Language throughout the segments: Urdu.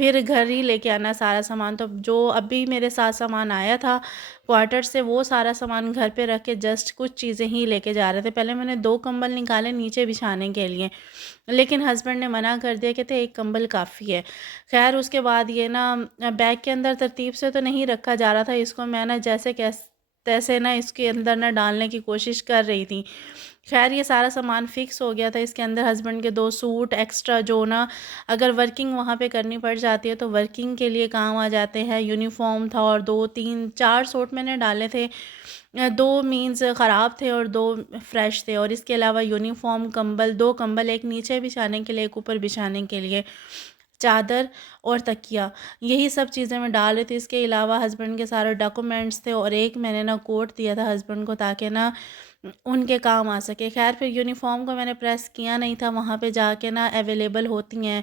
پھر گھر ہی لے کے آنا سارا سامان۔ تو جو ابھی میرے ساتھ سامان آیا تھا کوارٹر سے، وہ سارا سامان گھر پہ رکھ کے جسٹ کچھ چیزیں ہی لے کے جا رہے تھے۔ پہلے میں نے 2 کمبل نکالے نیچے بچھانے کے لیے، لیکن ہسبینڈ نے منع کر دیا، کہتے 1 کمبل کافی ہے۔ خیر اس کے بعد یہ نا بیگ کے اندر ترتیب سے تو نہیں رکھا جا رہا تھا، اس کو میں نا جیسے تیسے نا اس کے اندر نا ڈالنے کی کوشش کر رہی تھی۔ خیر یہ سارا سامان فکس ہو گیا تھا۔ اس کے اندر ہسبینڈ کے 2 سوٹ ایکسٹرا جو نا اگر ورکنگ وہاں پہ کرنی پڑ جاتی ہے تو ورکنگ کے لیے کام آ جاتے ہیں، یونیفارم تھا، اور 2 3 4 سوٹ میں نے ڈالے تھے۔ 2 مینز خراب تھے اور 2 فریش تھے، اور اس کے علاوہ یونیفارم، کمبل، 2 کمبل، ایک نیچے بچھانے کے لیے، ایک اوپر بچھانے کے لیے، چادر اور تکیہ، یہی سب چیزیں میں ڈال رہی تھی۔ اس کے علاوہ ہسبینڈ کے سارے ڈاکومنٹس تھے، اور ایک میں نے نا کوٹ دیا تھا ہسبینڈ کو تاکہ نا ان کے کام آ سکے۔ خیر پھر یونیفارم کو میں نے پریس کیا نہیں تھا، وہاں پہ جا کے نا اویلیبل ہوتی ہیں،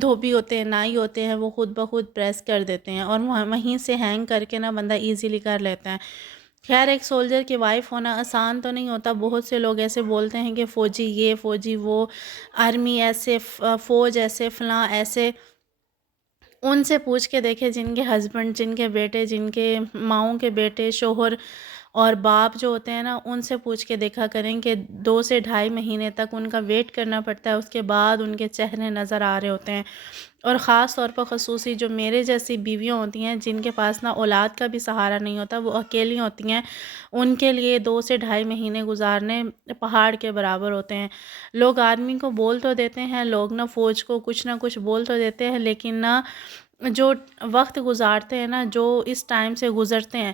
دھوبی ہوتے ہیں، نائی ہوتے ہیں، وہ خود بخود پریس کر دیتے ہیں، اور وہیں سے ہینگ کر کے نا بندہ ایزیلی کر لیتا ہے۔ خیر ایک سولجر کی وائف ہونا آسان تو نہیں ہوتا۔ بہت سے لوگ ایسے بولتے ہیں کہ فوجی یہ، فوجی وہ، آرمی ایسے، فوج ایسے، فلاں ایسے۔ ان سے پوچھ کے دیکھے جن کے ہسبینڈ، جن کے بیٹے، جن کے ماؤں کے بیٹے، شوہر اور باپ جو ہوتے ہیں نا، ان سے پوچھ کے دیکھا کریں کہ 2 سے 2.5 مہینے تک ان کا ویٹ کرنا پڑتا ہے، اس کے بعد ان کے چہرے نظر آ رہے ہوتے ہیں۔ اور خاص طور پر خصوصی جو میرے جیسی بیویاں ہوتی ہیں جن کے پاس نا اولاد کا بھی سہارا نہیں ہوتا، وہ اکیلی ہوتی ہیں، ان کے لیے 2 سے 2.5 مہینے گزارنے پہاڑ کے برابر ہوتے ہیں۔ لوگ آرمی کو بول تو دیتے ہیں، لوگ نا فوج کو کچھ نہ کچھ بول تو دیتے ہیں، لیکن نا جو وقت گزارتے ہیں نا، جو اس ٹائم سے گزرتے ہیں،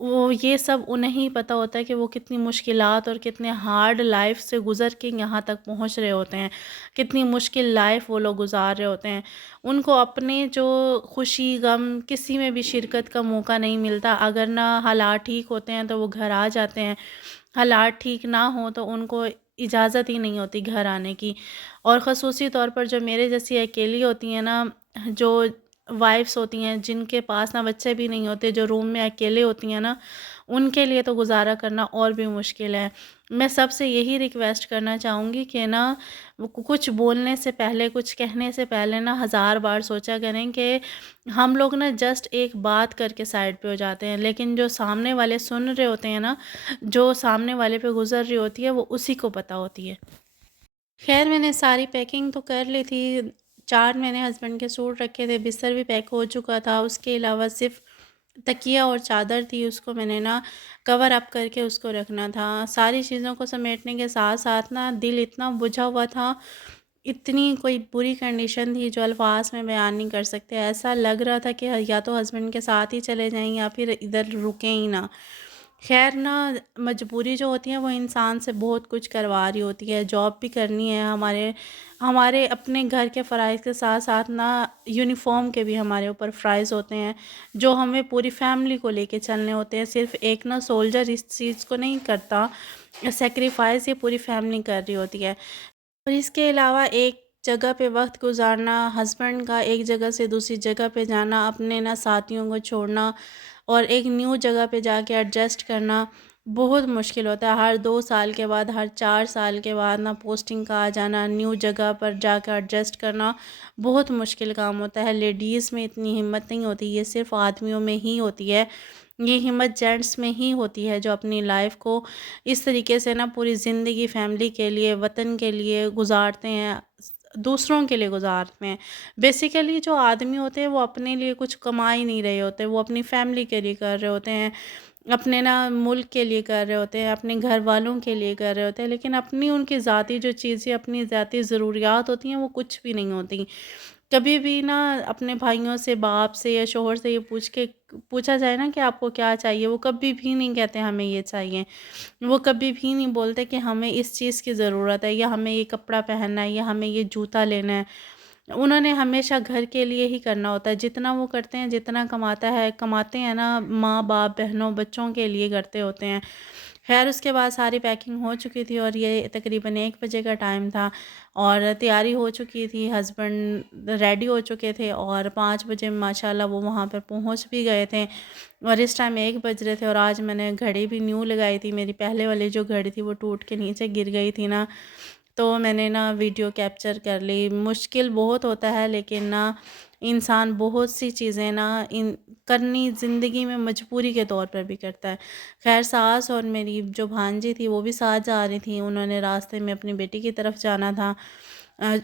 وہ یہ سب انہیں ہی پتہ ہوتا ہے کہ وہ کتنی مشکلات اور کتنے ہارڈ لائف سے گزر کے یہاں تک پہنچ رہے ہوتے ہیں، کتنی مشکل لائف وہ لوگ گزار رہے ہوتے ہیں۔ ان کو اپنے جو خوشی غم کسی میں بھی شرکت کا موقع نہیں ملتا۔ اگر نہ حالات ٹھیک ہوتے ہیں تو وہ گھر آ جاتے ہیں، حالات ٹھیک نہ ہوں تو ان کو اجازت ہی نہیں ہوتی گھر آنے کی۔ اور خصوصی طور پر جو میرے جیسی اکیلی ہوتی ہیں نا، جو وائفس ہوتی ہیں جن کے پاس نا بچے بھی نہیں ہوتے، جو روم میں اکیلے ہوتی ہیں نا، ان کے لیے تو گزارا کرنا اور بھی مشکل ہے۔ میں سب سے یہی ریکویسٹ کرنا چاہوں گی کہ نا کچھ بولنے سے پہلے، کچھ کہنے سے پہلے نا 1000 بار سوچا کریں کہ ہم لوگ نا جسٹ ایک بات کر کے سائڈ پہ ہو جاتے ہیں، لیکن جو سامنے والے سن رہے ہوتے ہیں نا، جو سامنے والے پہ گزر رہی ہوتی ہے، وہ اسی کو پتہ ہوتی ہے۔ خیر میں نے ساری پیکنگ تو کر لی تھی۔ 4 میں نے ہسبینڈ کے سوٹ رکھے تھے، بستر بھی پیک ہو چکا تھا، اس کے علاوہ صرف تکیہ اور چادر تھی، اس کو میں نے نا کور اپ کر کے اس کو رکھنا تھا۔ ساری چیزوں کو سمیٹنے کے ساتھ ساتھ نا دل اتنا بجھا ہوا تھا، اتنی کوئی بری کنڈیشن تھی جو الفاظ میں بیان نہیں کر سکتے۔ ایسا لگ رہا تھا کہ یا تو ہسبینڈ کے ساتھ ہی چلے جائیں یا پھر ادھر رکیں ہی نہ۔ خیر نا مجبوری جو ہوتی ہے وہ انسان سے بہت کچھ کروا رہی ہوتی ہے، جاب بھی کرنی ہے، ہمارے اپنے گھر کے فرائض کے ساتھ ساتھ نا یونیفارم کے بھی ہمارے اوپر فرائض ہوتے ہیں جو ہمیں پوری فیملی کو لے کے چلنے ہوتے ہیں۔ صرف ایک نا سولجر اس چیز کو نہیں کرتا، سیکریفائز یہ پوری فیملی کر رہی ہوتی ہے۔ اور اس کے علاوہ ایک جگہ پہ وقت گزارنا، ہسبینڈ کا ایک جگہ سے دوسری جگہ پہ جانا، اپنے نا ساتھیوں کو چھوڑنا اور ایک نیو جگہ پہ جا کے ایڈجسٹ کرنا بہت مشکل ہوتا ہے۔ ہر 2 سال کے بعد، ہر 4 سال کے بعد نا پوسٹنگ کا آ جانا، نیو جگہ پر جا کے ایڈجسٹ کرنا بہت مشکل کام ہوتا ہے۔ لیڈیز میں اتنی ہمت نہیں ہوتی، یہ صرف آدمیوں میں ہی ہوتی ہے۔ یہ ہمت جینٹس میں ہی ہوتی ہے جو اپنی لائف کو اس طریقے سے نا پوری زندگی فیملی کے لیے، وطن کے لیے گزارتے ہیں، دوسروں کے لیے گزارتے ہیں۔ بیسیکلی جو آدمی ہوتے ہیں وہ اپنے لیے کچھ کما ہی نہیں رہے ہوتے، وہ اپنی فیملی کے لیے کر رہے ہوتے ہیں، اپنے نا ملک کے لیے کر رہے ہوتے ہیں، اپنے گھر والوں کے لیے کر رہے ہوتے ہیں، لیکن اپنی ان کی ذاتی جو چیزیں، اپنی ذاتی ضروریات ہوتی ہیں وہ کچھ بھی نہیں ہوتی۔ کبھی بھی نا اپنے بھائیوں سے، باپ سے یا شوہر سے یہ پوچھا جائے نا کہ آپ کو کیا چاہیے، وہ کبھی بھی نہیں کہتے ہمیں یہ چاہیے، وہ کبھی بھی نہیں بولتے کہ ہمیں اس چیز کی ضرورت ہے، یا ہمیں یہ کپڑا پہننا ہے، یا ہمیں یہ جوتا لینا ہے۔ انہوں نے ہمیشہ گھر کے لیے ہی کرنا ہوتا ہے، جتنا وہ کرتے ہیں، جتنا کماتے ہیں نا، ماں باپ بہنوں بچوں کے لیے کرتے ہوتے ہیں۔ خیر اس کے بعد ساری پیکنگ ہو چکی تھی اور یہ تقریباً 1 بجے کا ٹائم تھا اور تیاری ہو چکی تھی، ہسبینڈ ریڈی ہو چکے تھے اور 5 بجے ماشاءاللہ وہ وہاں پر پہنچ بھی گئے تھے، اور اس ٹائم 1 بج رہے تھے۔ اور آج میں نے گھڑی بھی نیو لگائی تھی، میری پہلے والی جو گھڑی تھی وہ ٹوٹ کے نیچے گر گئی تھی نا، تو میں نے نا ویڈیو کیپچر کر لی۔ مشکل بہت ہوتا ہے لیکن نا انسان بہت سی چیزیں نا کرنی زندگی میں مجبوری کے طور پر بھی کرتا ہے۔ خیر ساس اور میری جو بھانجی تھی وہ بھی ساتھ جا رہی تھی، انہوں نے راستے میں اپنی بیٹی کی طرف جانا تھا۔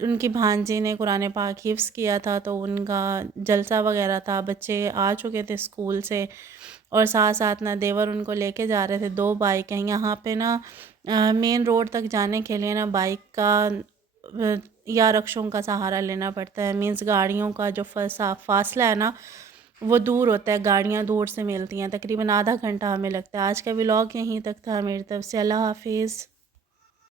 ان کی بھانجی نے قرآن پاک حفظ کیا تھا تو ان کا جلسہ وغیرہ تھا، بچے آ چکے تھے اسکول سے، اور ساتھ ساتھ نا دیور ان کو لے کے جا رہے تھے۔ 2 بائک ہیں یہاں پہ نا، مین روڈ تک جانے کے لیے نا بائک کا یا رکشوں کا سہارا لینا پڑتا ہے، مینز گاڑیوں کا جو فاصلہ ہے نا وہ دور ہوتا ہے، گاڑیاں دور سے ملتی ہیں، تقریباً آدھا گھنٹہ ہمیں لگتا ہے۔ آج کا ولاگ یہیں تک تھا، میری طرف سے اللہ حافظ۔